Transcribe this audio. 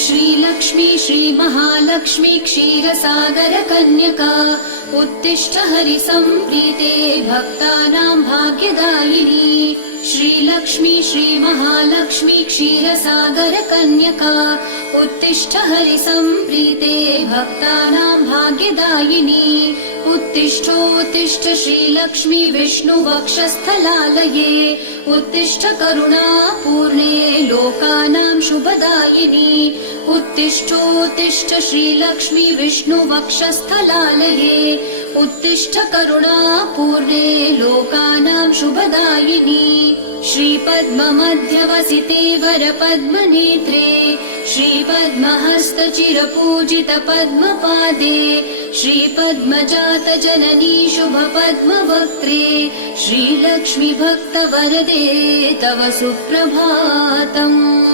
श्रीलक्ष्मी श्रीमहालक्ष्मी क्षीरसागर कन्यका उत्तिष्ठ हरिसम्प्रीते भक्तानां भाग्यदायिनी। श्रीलक्ष्मी श्रीमहालक्ष्मी क्षीरसागर कन्यका उत्तिष्ठ हरिसम्प्रीते भक्तानां भाग्यदायिनी। उत्तिष्ठोत्तिष्ठ श्रीलक्ष्मी विष्णुवक्षस्थलालये उत्तिष्ठ करुणापूर्णे लोकानां शुभदायिनी। उत्तिष्ठोत्तिष्ठ श्रीलक्ष्मी विष्णुवक्षस्थलालये उत्तिष्ठ करुणापूर्णे लोकानां शुभदायिनी। श्रीपद्ममध्यवसिते वरपद्मनेत्रे श्रीपद्महस्तचिरपूजित पद्मपादे श्रीपद्मजात जननी शुभपद्मवक्त्रे श्रीलक्ष्मी भक्तवरदे तव सुप्रभातम्।